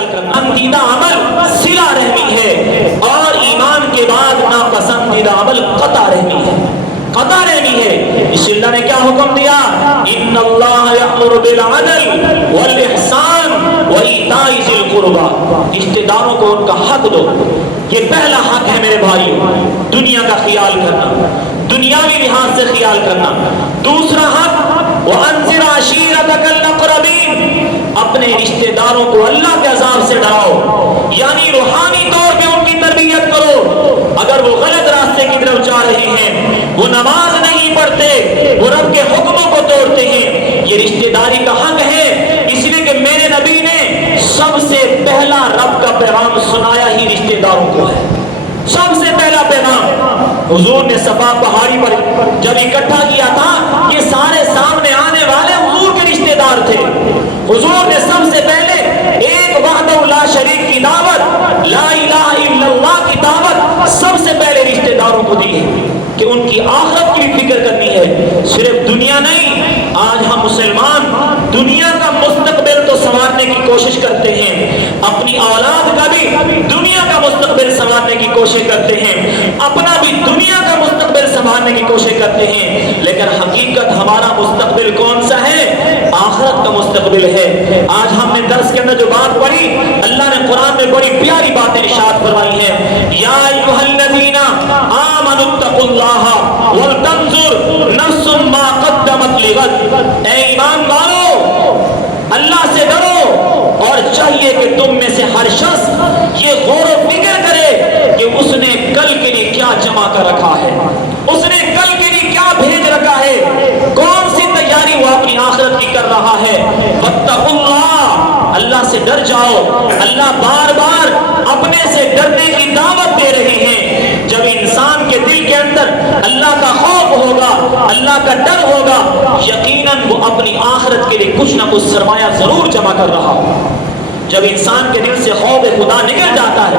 خیال کرنا. پسندیدہ عمل صلہ رحمی ہے اور ایمان کے بعد ناپسندیدہ عمل قطع رحمی ہے. قطع رحمی ہے. اس لیے اللہ نے کیا حکم دیا؟ ان اللہ یأمر بالعدل والاحسان وایتاء ذی القربى. رشتہ داروں کو ان کا حق دو. یہ پہلا حق ہے میرے بھائیو، دنیا کا خیال کرنا، دنیاوی لحاظ سے خیال کرنا. دوسرا حق وانذر عشیرتک الاقربین. اپنے رشتہ داروں کو اللہ کے عذاب سے ڈراؤ، یعنی روحانی طور پہ ان کی تربیت کرو. اگر وہ غلط راستے کی طرف جا رہے ہیں، وہ نماز نہیں پڑھتے، وہ رب کے حکموں کو توڑتے ہیں، یہ رشتہ داری کا حق ہے. اس لیے کہ میرے نبی نے سب سے پہلا رب کا پیغام سنایا ہی رشتہ داروں کو ہے. سب سے پہلا پیغام حضور نے صفا پہاڑی پر جب اکٹھا کیا تھا، یہ سارے سامنے آنے والے حضور کے رشتہ دار تھے. حضور نے سب سے پہلے ایک وحدہ لا شریک کی دعوت، لا الہ الا اللہ کی دعوت سب سے پہلے رشتہ داروں کو دی ہے کہ ان کی آخرت کی بھی فکر کرنی ہے، صرف دنیا نہیں. آج ہم مسلمان دنیا کا مستقبل تو سنوارنے کی کوشش کرتے ہیں، اپنی اولاد کا بھی دنیا کا مستقبل سنوارنے کی کوشش کرتے ہیں، اپنا بھی دنیا کا مستقبل سنبھالنے کی کوشش کرتے ہیں، لیکن حقیقت ہمارا مستقبل کون سا ہے؟ آخرت کا مستقبل ہے. آج ہم نے درس کے اندر جو بات پڑھی، اللہ نے قرآن میں بڑی پیاری باتیں ارشاد فرمائی ہیں. یا ایھا الذین آمنوا اتقوا اللہ ولتنظر نفس ما قدمت لغد. اے ایمان والو، اللہ سے ڈرو اور چاہیے کہ تم میں سے ہر شخص یہ غور و فکر کرے کہ اس نے کل کے لیے کیا جمع کر رکھا ہے، اس نے کل کے لیے کیا بھیج رکھا ہے، کون سی تیاری وہ اپنی آخرت کی کر رہا ہے. واتقوا اللہ، اللہ سے ڈر جاؤ. اللہ بار بار اپنے سے ڈرنے کی دعوت دے رہے ہیں. جب انسان کے دل کے اندر اللہ کا خوف ہوگا، اللہ کا ڈر ہوگا، یقیناً وہ اپنی آخرت کے لیے کچھ نہ کچھ سرمایہ ضرور جمع کر رہا ہوگا. جب انسان کے دل سے خوف خدا نکل جاتا ہے،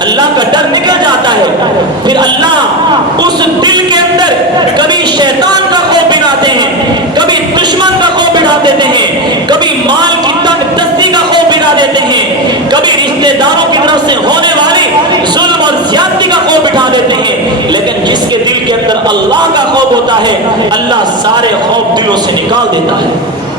اللہ کا ڈر نکل جاتا ہے، پھر اللہ اس دل کے اندر کبھی شیطان کا خوف بٹھاتے ہیں، کبھی دشمن کا خوف بٹھا دیتے ہیں، کبھی مال کی تنگ دستی کا خوف بٹھا دیتے ہیں، کبھی رشتہ داروں کی طرف سے ہونے والی ظلم اور زیادتی کا خوف بٹھا دیتے ہیں. لیکن جس کے دل کے اندر اللہ کا خوف ہوتا ہے، اللہ سارے خوف دلوں سے نکال دیتا ہے.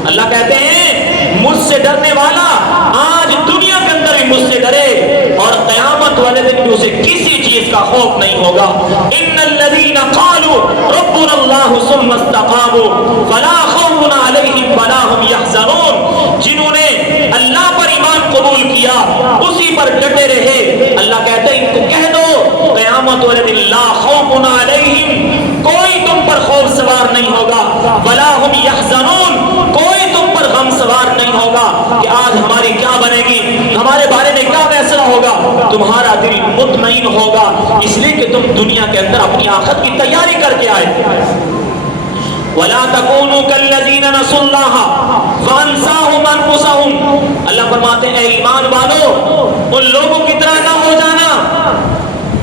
اللہ کہتے ہیں مجھ سے ڈرنے والا آج دنیا کے اندر بھی مجھ سے ڈرے اور قیامت والے دن بھی اسے کسی چیز کا خوف نہیں ہوگا. ان الذین قالوا ربنا اللہ ثم استقاموا فلا خوف علیہم ولا هم يحزنون. جنہوں نے اللہ پر ایمان قبول کیا، اسی پر ڈٹے رہے، اللہ کہتے ہیں ان کو کہہ دو قیامت والے دن لا خوف علیہم، کوئی تم پر خوف سوار نہیں ہوگا، ولا هم يحزنون، کوئی تم پر غم سوار نہیں ہوگا کہ آج ہماری کیا بنے گی، ہمارے بارے میں کیا فیصلہ ہوگا. تمہارا دل مطمئن ہوگا، اس لیے کہ تم دنیا کے اندر اپنی آخرت کی تیاری کر کے آئے. وَلَا تَكُونُوا كَالَّذِينَ نَسُوا اللَّهَ فَأَنسَاهُمْ أَنفُسَهُمْ. اللہ فرماتے ہیں اے ایمان والو، ان لوگوں کی طرح نہ ہو جانا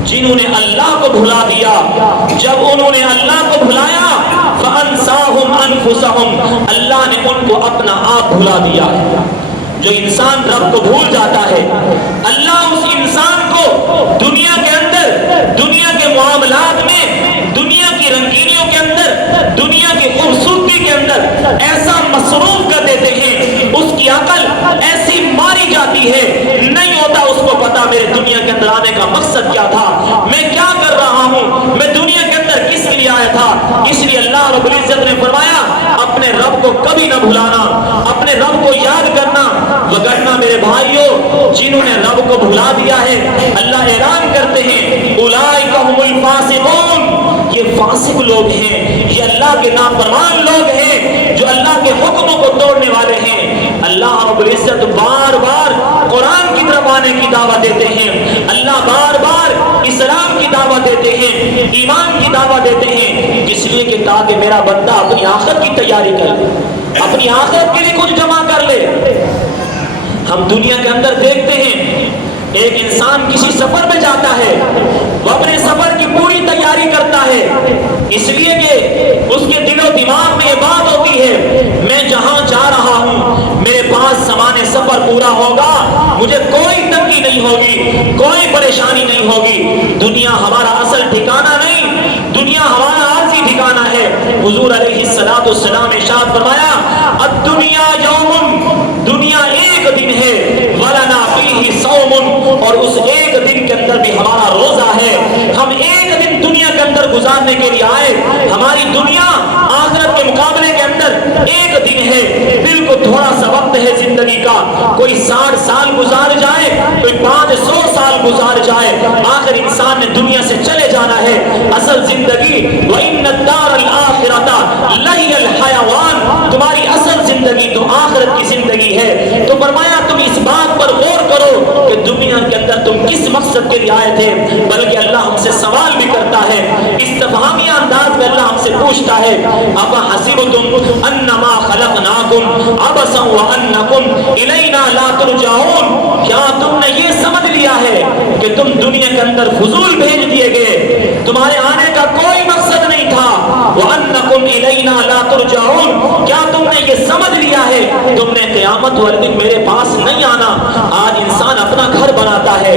جنہوں نے اللہ کو بھلا دیا. جب انہوں نے اللہ کو بھلایا فَأَنسَاهُمْ أَنفُسَهُمْ، اللہ نے ان کو اپنا آپ بھلا دیا. جو انسان رب کو بھول جاتا ہے، اللہ اس انسان کو دنیا کے اندر، دنیا کے معاملات میں، دنیا کی رنگینیوں کے اندر، دنیا کی خوبصورتی کے اندر ایسا مصروف کر دیتے ہیں، اس کی عقل ایسی ماری جاتی ہے، نہیں ہوتا اس کو پتا میرے دنیا کے اندر آنے کا مقصد کیا تھا، میں کیا کر رہا ہوں، میں دنیا کے اندر کس لیے آیا تھا. اس لیے اللہ رب العزت نے فرمایا اپنے رب کو کبھی نہ بھلانا، اپنے رب کو یاد کرنا. وگرنہ میرے بھائیوں، جنہوں نے رب کو بھلا دیا ہے، اللہ اعلان کرتے ہیں اولئک هم الفاسقون، یہ فاسق لوگ ہیں، یہ اللہ کے نافرمان لوگ ہیں جو اللہ کے حکموں کو توڑنے والے ہیں. اللہ رب العزت بار بار قرآن کی طرف آنے کی دعوت دیتے ہیں، اللہ بار بار اسلام کی دعوت دیتے ہیں، ایمان کی دعوت دیتے ہیں، اس لیے کہ تاکہ میرا بندہ اپنی آخرت کی تیاری کر لے، اپنی آخرت کے لیے کچھ جمع کر لے. ہم دنیا کے اندر دیکھتے ہیں ایک انسان کسی سفر میں جاتا ہے، وہ اپنے سفر کی پوری تیاری کرتا ہے، اس لیے کہ اس کے دل و دماغ میں یہ بات ہوتی ہے میں جہاں جا رہا ہوں میرے پاس سامان سفر پورا ہوگا، مجھے کوئی تنگی نہیں ہوگی، کوئی پریشانی نہیں ہوگی۔ دنیا ہمارا اصل ٹھکانہ نہیں، دنیا ہمارا عارضی ٹھکانہ ہے۔ حضور علیہ السلام ارشاد فرمایا الدنیا یوم، دنیا ایک دن ہے، ولنا فیہ صوم، اور اس ایک دن کے اندر بھی ہمارا روزہ ہے۔ ہم ایک دن دنیا کے اندر گزارنے کے لیے آئے، ہماری دنیا آخرت کے مقابلے کے اندر ایک دن ہے، بالکل تھوڑا سا وقت ہے زندگی کا۔ کوئی 60 سال گزار جائے، کوئی 500 سال گزار جائے، آخر انسان نے دنیا سے چلے جانا ہے۔ اصل زندگی وَإِنَّ الدَّارَ الْآخِرَةَ لَهِيَ الْحَيَوَانُ، تمہاری اصل زندگی تو آخرت کی زندگی ہے۔ تو فرمایا تم اس بات پر غور کرو کہ دنیا کے اندر تم کس مقصد کے لیے آئے تھے، بلکہ اللہ ہم سے سوال بھی کرتا ہے، استفہامیہ انداز میں اللہ ہم سے پوچھتا ہے أَفَحَسِبْتُمْ أَنَّمَا خَلَقْنَاكُمْ عَبَثًا وَأَنَّكُمْ إِلَيْنَا لَا تُرْجَعُونَ، کیا تم نے یہ سمجھ لیا ہے کہ تم دنیا کے اندر فضول بھیج دیے گئے، تمہارے آنے کا کوئی مقصد نہیں تھا۔ وَأَنَّكُمْ إِلَيْنَا لَا تُرْجَعُونَ، کیا تم نے یہ سمجھ لیا ہے تم نے قیامت والے دن میرے پاس نہیں آنا۔ آج انسان اپنا گھر بناتا ہے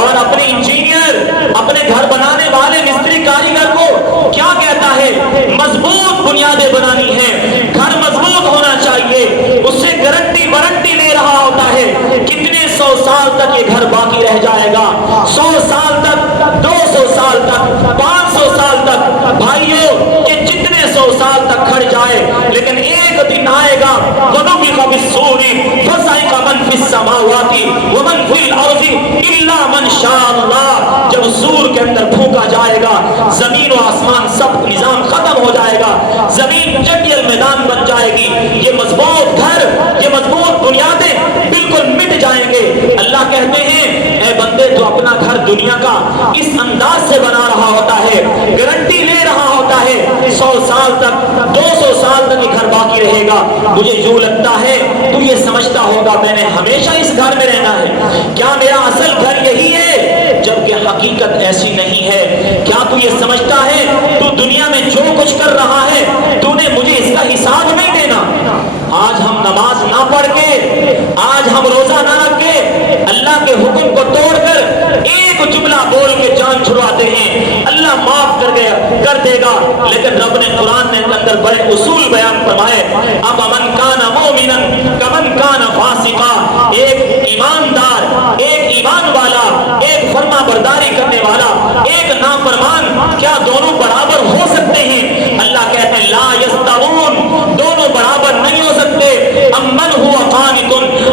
اور اپنے انجینئر، اپنے گھر بنانے والے مستری کاریگر کو کیا کہتا ہے، مضبوط بنیادیں بنانی ہیں، گھر مضبوط ہونا چاہیے، اس سے گارنٹی وارنٹی لے رہا ہوتا ہے کتنے 100 سال تک یہ گھر باقی رہ جائے گا، 100 سال تک، 200 سال تک، 500 سال تک۔ بھائیوں کہ جتنے 100 سال تک کھڑ جائے، لیکن ایک دن آئے گا وَنُفِخَ فِي الصُّورِ فَصَعِقَ مَن فِي السَّمَاوَاتِ وَمَن فِي الْأَرْضِ إِلَّا مَن شَاءَ اللَّهُ، جب سور کے اندر پھونکا جائے گا، زمین و آسمان سب نظام ختم ہو جائے گا، زمین چٹیل میدان بن جائے گی، یہ مضبوط گھر، یہ مضبوط بنیادیں بالکل مٹ جائیں گے۔ اللہ کہتے ہیں اے بندے تو اپنا گھر دنیا کا اس انداز سے بنا رہا ہوتا ہے، گارنٹی لے رہا ہوتا ہے 100 سال تک، 200 سال تک یہ گھر باقی رہے گا، مجھے یوں لگتا ہے تو یہ سمجھتا ہوگا میں نے ہمیشہ اس گھر میں رہنا ہے، کیا میرا اصل گھر یہی ہے؟ جبکہ حقیقت ایسی نہیں ہے۔ کیا تو یہ سمجھتا ہے تو دنیا میں جو کچھ کر رہا ہے تو نے مجھے اس کا حساب نہیں دینا؟ آج ہم نماز نہ پڑھ کے، آج ہم روزہ نہ رکھ کے، اللہ کے حکم کو توڑ کر ایک جملہ بول کے جان چھڑواتے ہیں، اللہ معاف کر دے گا، لیکن رب نے قرآن میں اندر بڑے اصول بیان فرمائے، اب من کان مومنا کمن کان فاسقا، ایک ایماندار، ایک ایمان والا، ایک فرما برداری کرنے والا، ایک نافرمان، کیا دونوں برابر ہو سکتے ہیں؟ اللہ کہتے ہیں لا یستوون، دونوں برابر نہیں ہو سکتے۔ امن هو قانت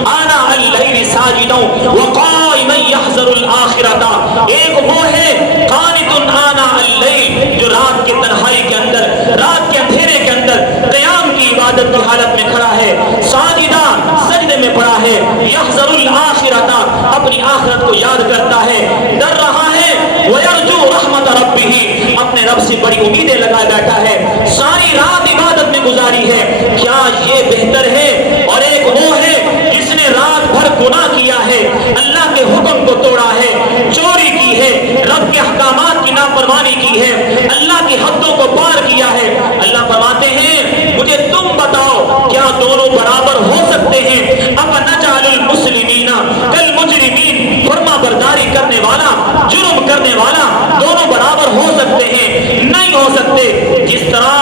آناء الليل ساجدا وقائما يحذر الآخرة، ایک وہ ہے قانت آناء الليل جو رات کے تنہائی کے اندر، رات کے اندھیرے کے اندر قیام کی عبادت کی حالت میں کھڑا ہے، ساجدہ سجدے میں پڑا ہے، يحذر الآخرة اپنی آخرت کو یاد کرتا ہے، ڈر رہا ہے، ويرجو رحمت ربه اپنے رب سے بڑی امیدیں لگائے بیٹھا ہے، ساری رات عبادت میں گزاری ہے۔ کیا یہ بہتر ہے؟ اور ایک وہ ہے جس نے رات بھر گناہ کیا ہے، اللہ کے حکم کو توڑا ہے، چوری کی ہے، رب کے احکامات کی نافرمانی کی ہے، اللہ کی حدوں کو پار کیا ہے۔ اللہ فرماتے ہیں مجھے تم بتاؤ کیا دونوں برابر ہو سکتے ہیں؟ اَفَنَجْعَلُ الْمُسْلِمِينَ كَالْمُجْرِمِينَ، فرما برداری کرنے والا، جرم کرنے والا دونوں برابر ہو سکتے ہیں؟ نہیں ہو سکتے۔ جس طرح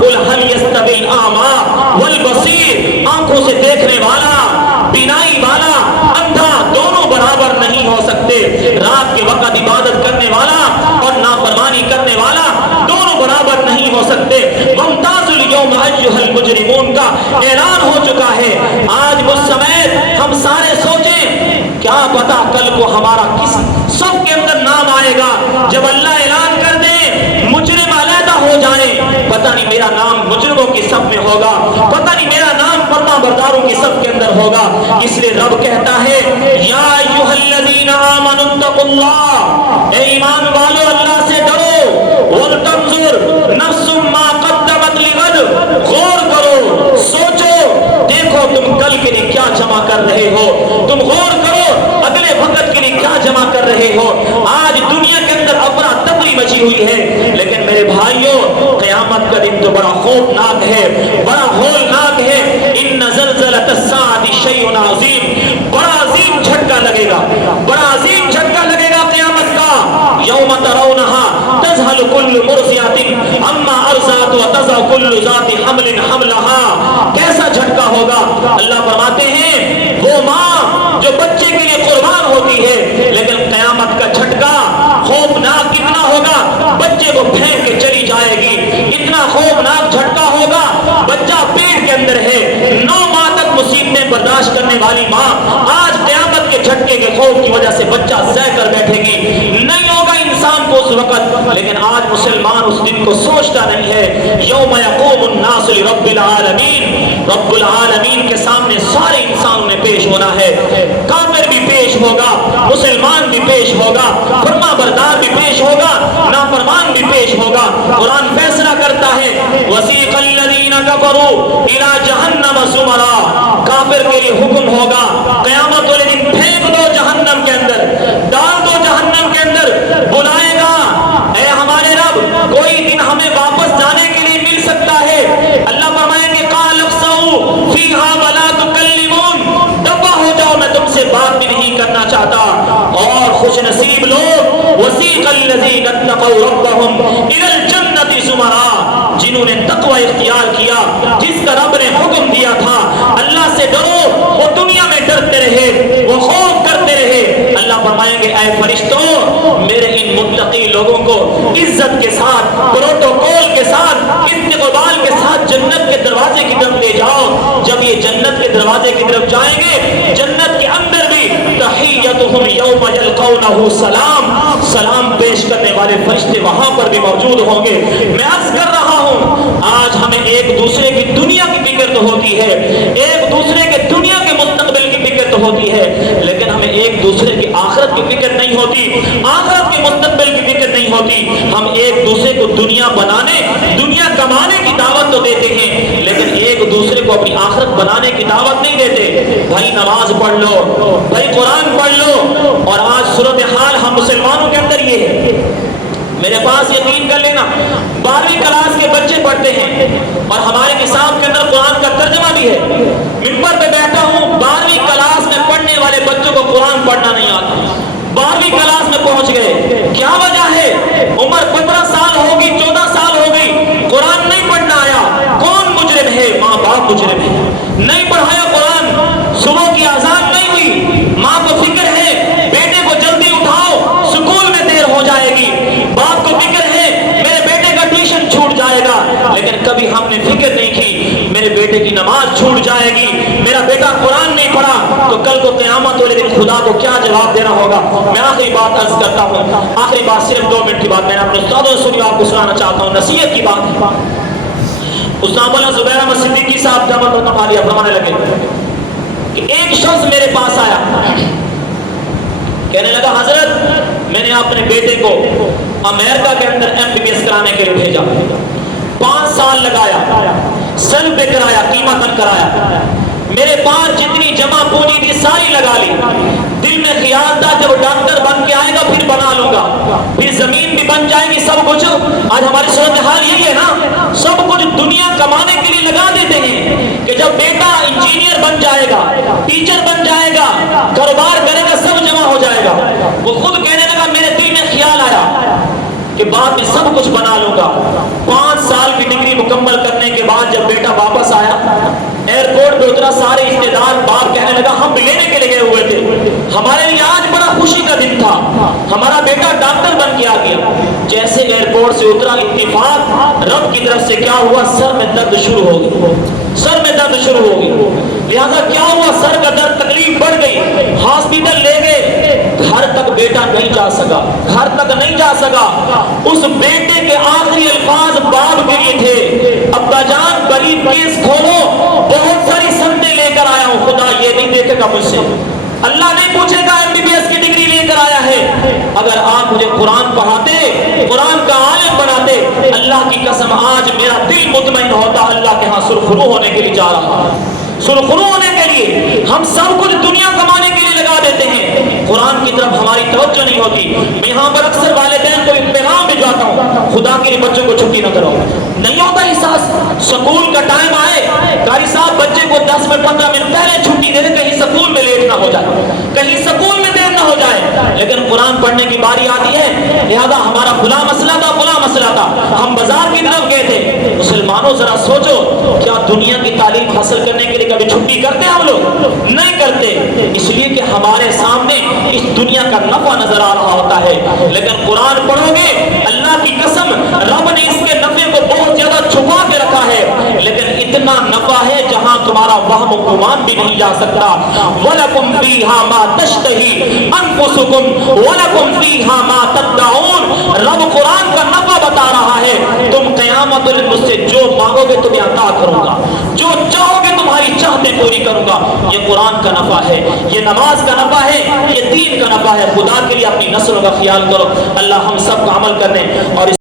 قُلْ هَلْ يَسْتَوِي الْأَعْمَى وَالْبَصِيرُ، آنکھوں سے دیکھنے والا، بینائی والا، اندھا دونوں برابر نہیں ہو سکتے۔ رات کے وقت عبادت کرنے والا اور نافرمانی کرنے والا دونوں برابر نہیں ہو سکتے۔ ممتاز اليوم ایھا المجرمون کا اعلان ہو چکا ہے۔ آج مجھ سمیت ہم سارے سوچیں کیا پتا کل کو ہمارا کس صف کے اندر نام آئے گا، جب اللہ اعلان کر دے مجرم علیحدہ ہو جائیں، پتہ نہیں میرا نام مجرموں کی صف میں ہوگا، پتہ نہیں میرا نام فرما برداروں کی صف کے اندر ہوگا۔ اس لیے رب کہتا ہے یا ایھا الذین آمنوا اتقوا اللہ، اے ایمان والو اللہ سے ڈرو، ولتنظر نفس ما قدمت لغد، غور کرو، سوچو، دیکھو تم کل کے لیے کیا جمع کر رہے ہو، تم غور کرو اگلے وقت کے لیے کیا جمع کر رہے ہو۔ آج دنیا کے اندر افراتفری مچی ہوئی ہے، لیکن میرے بھائیوں قیامت کا دن تو بڑا خوفناک ہے، بڑا ہولناک ہے۔ ان زلزلۃ الساعۃ شیء عظیم، بڑا عظیم جھٹکا لگے برداشت کرنے والی ماں آج قیامت کے جھٹکے کے خوف کی وجہ سے بچہ سہ کر بیٹھے گی، نہیں ہوگا انسان کو اس وقت۔ لیکن آج مسلمان اس دن کو سوچتا نہیں ہے، یوم یقوم الناس لرب العالمین، رب العالمین کے سامنے سارے انسانوں نے پیش ہونا ہے، کافر بھی پیش ہوگا، مسلمان بھی پیش ہوگا، فرما بردار بھی پیش ہوگا، نافرمان بھی پیش ہوگا۔ قرآن فیصلہ کرتا ہے وسیق الذین کفروا الی جہنم زمرا، کافر کے لیے حکم ہوگا قیامت والے دن پھینک دو جہنم کے اندر، ڈال دو جہنم کے اندر، بلائے گا اے ہمارے رب کوئی دن ہمیں واپس جانے کے لیے مل سکتا ہے؟ اللہ فرمائیں گے قال اخسؤوا فیہا ولا تکلمون، دفع ہو جاؤ میں تم سے بات بھی نہیں کرنا چاہتا۔ اور خوش نصیب لوگ وسیق الذین اتقوا ربهم الی الجنۃ زمرا، جنہوں نے تقوی اختیار کیا، جس کا رب نے حکم دیا تھا اللہ سے ڈرو، وہ دنیا میں ڈرتے رہے، وہ خوف کرتے رہے۔ اللہ فرمائیں گے اے فرشتوں میرے ان متقی لوگوں کو عزت کے ساتھ، پروٹوکول کے ساتھ، استقبال کے ساتھ جنت کے دروازے کی طرف لے جاؤ۔ جب یہ جنت کے دروازے کی طرف جائیں گے، جنت کے اندر بھی تحیتہم یوم یلقونہ سلام، سلام پیش کرنے والے فرشتے وہاں پر بھی موجود ہوں گے۔ میں عرض کر رہا ہوں آج ہمیں ایک دوسرے کی دنیا کی فکر تو ہوتی ہے، ایک دوسرے کے دنیا کے مستقبل کی فکر تو ہوتی ہے، لیکن ہمیں ایک دوسرے کی آخرت کی فکر نہیں ہوتی، آخرت کے مستقبل کی فکر نہیں ہوتی۔ ہم ایک دوسرے کو دنیا بنانے، دنیا کمانے کی دعوت تو دیتے ہیں، لیکن ایک دوسرے کو اپنی آخرت بنانے کی دعوت نہیں دیتے۔ بھائی نماز پڑھ لو، بھائی قرآن پڑھ لو، اور آج صورتحال ہم مسلمانوں کے اندر یہ ہے، میرے پاس یقین کر لینا 12ویں کلاس کے بچے پڑھتے ہیں اور ہمارے نصاب کے اندر قرآن کا ترجمہ بھی ہے، ممبر پہ بیٹھا ہوں 12ویں کلاس میں پڑھنے والے بچوں کو قرآن پڑھنا نہیں آتا، 12ویں کلاس میں پہنچ گئے، کیا وجہ ہے؟ عمر 15 سال ہوگی، 14 سال ہو گئی، قرآن نہیں پڑھنا آیا۔ کون مجرم ہے؟ ماں باپ مجرم ہے، نہیں پڑھایا قرآن، صبح کی اذان نہیں ہوئی، ماں کو فکر ہے بیٹے کو جلدی اٹھاؤ سکول میں دیر ہو جائے گی، باپ کو فکر ہے میرے بیٹے کا ٹیوشن چھوٹ جائے گا، لیکن کبھی ہم نے فکر نہیں کی میرے بیٹے کی نماز چھوٹ جائے گی، میرا بیٹا قرآن نہیں پڑھا تو کل کو قیامت والے دن خدا کو کیا جواب دینا ہوگا۔ میں آخری بات عرض کرتا ہوں، آخری بات صرف 2 منٹ کی بات، میں نے اپنے استادوں سے سنی، آپ کو سنانا چاہتا ہوں نصیحت کی بات۔ استاد مولانا زبیر احمد صدیقی صاحب جب فرمانے لگے کہ ایک شخص میرے پاس آیا، کہنے لگا حضرت میں نے اپنے بیٹے کو امریکہ کے اندر MBBS کرانے کے لیے بھیجا، 5 سال لگایا، سن پہ کرایا، قیمتاً کرایا، میرے پاس جتنی جمع پونجی تھی ساری لگا لی، دل میں خیال تھا جب ڈاکٹر بن کے آئے گا پھر بنا لوں گا، پھر زمین بھی بن جائے گی، سب کچھ۔ آج ہماری صورتحال یہی ہے نا، سب کچھ دنیا کمانے کے لیے لگا دیتے ہیں کہ جب بیٹا انجینئر بن جائے گا، ٹیچر بن جائے گا، کاروبار کرے گا، سب جمع ہو جائے گا۔ وہ خود کہنے لگا میرے دل میں خیال آیا کہ بعد میں سب کچھ بنا لوں گا۔ 5 سال کی ڈگری مکمل کرنے کے بعد جب بیٹا واپس آیا، ایئرپورٹ پہ اترا، سارے رشتے دار، باپ کہنے لگا ہم لینے کے لیے گئے ہوئے تھے، ہمارے لیے آج بڑا خوشی کا دن تھا، ہمارا بیٹا ڈاکٹر بن کے آ گیا۔ جیسے ایئرپورٹ سے اترا، اتفاق رب کی طرف سے کیا ہوا، سر میں درد شروع ہو گئی، سر میں درد شروع ہو گئی، لہذا کیا ہوا، سر کا درد، تکلیف بڑھ گئی، ہاسپٹل لے گئے، گھر تک بیٹا نہیں جا سکا، گھر تک نہیں جا سکا۔ اس بیٹے کے آخری الفاظ باپ کے لیے تھے، ابا جان بریف کیس کھولو، بہت ساری سندیں لے کر آیا ہوں، خدا یہ نہیں دیکھے گا مجھ سے، اللہ نہیں پوچھے گا MBBS کی ڈگری لے کر آیا ہے، اگر آپ مجھے قرآن پڑھاتے، قرآن کا عالم بناتے، اللہ کی قسم آج میرا دل مطمئن ہوتا، اللہ کے ہاں سرخرو ہونے کے لیے جا رہا ہے، سرخرو ہونے کے لیے۔ ہم سب کچھ دنیا کمانے کے لیے لگا دیتے ہیں، قرآن کی طرف ہماری توجہ نہیں ہوتی۔ میں یہاں پر اکثر والدین کو ایک پیغام بھجواتا ہوں، خدا کے لیے بچوں کو چھٹی نہ کرو، نہیں ہوتا احساس، سکول کا ٹائم آئے، قاری صاحب بچے کو 10 میں 15 منٹ پہلے چھٹی دے دے، کہیں سکول میں لیٹ نہ ہو جائے، کہیں سکول میں دیر نہ ہو جائے، لیکن قرآن پڑھنے کی باری آتی ہے، لہذا ہمارا فلاں مسئلہ تھا، فلاں مسئلہ تھا، ہم بازار کی طرف گئے تھے۔ مسلمانوں ذرا سوچو، کیا دنیا کی تعلیم حاصل کرنے کے لیے کبھی چھٹی کرتے ہیں ہم لوگ؟ نہیں کرتے، اس لیے کہ ہمارے سامنے اس دنیا کا نفع نظر آ رہا ہوتا ہے، لیکن قرآن پڑھو گے، اللہ کی قسم رب نے اس کے نفع کو بہت زیادہ چھپا کے رکھا ہے، لیکن اتنا نفع ہے جہاں تم تمہارا وہم و گمان بھی نہیں جا سکتا. وَلَكُمْ فِيهَا مَا تَشْتَهِي أَنفُسُكُمْ وَلَكُمْ فِيهَا مَا تَدَّعُونَ. رب قرآن کا نفع بتا رہا ہے. تم قیامت میں مجھ سے جو مانگو گے تمہیں عطا کروں گا, جو چاہو گے تمہاری چاہتے پوری کروں گا. یہ قرآن کا نفع ہے, یہ نماز کا نفع ہے, یہ دین کا نفع ہے. خدا کے لیے اپنی نسلوں کا خیال کرو. اللہ ہم سب کو عمل کرنے اور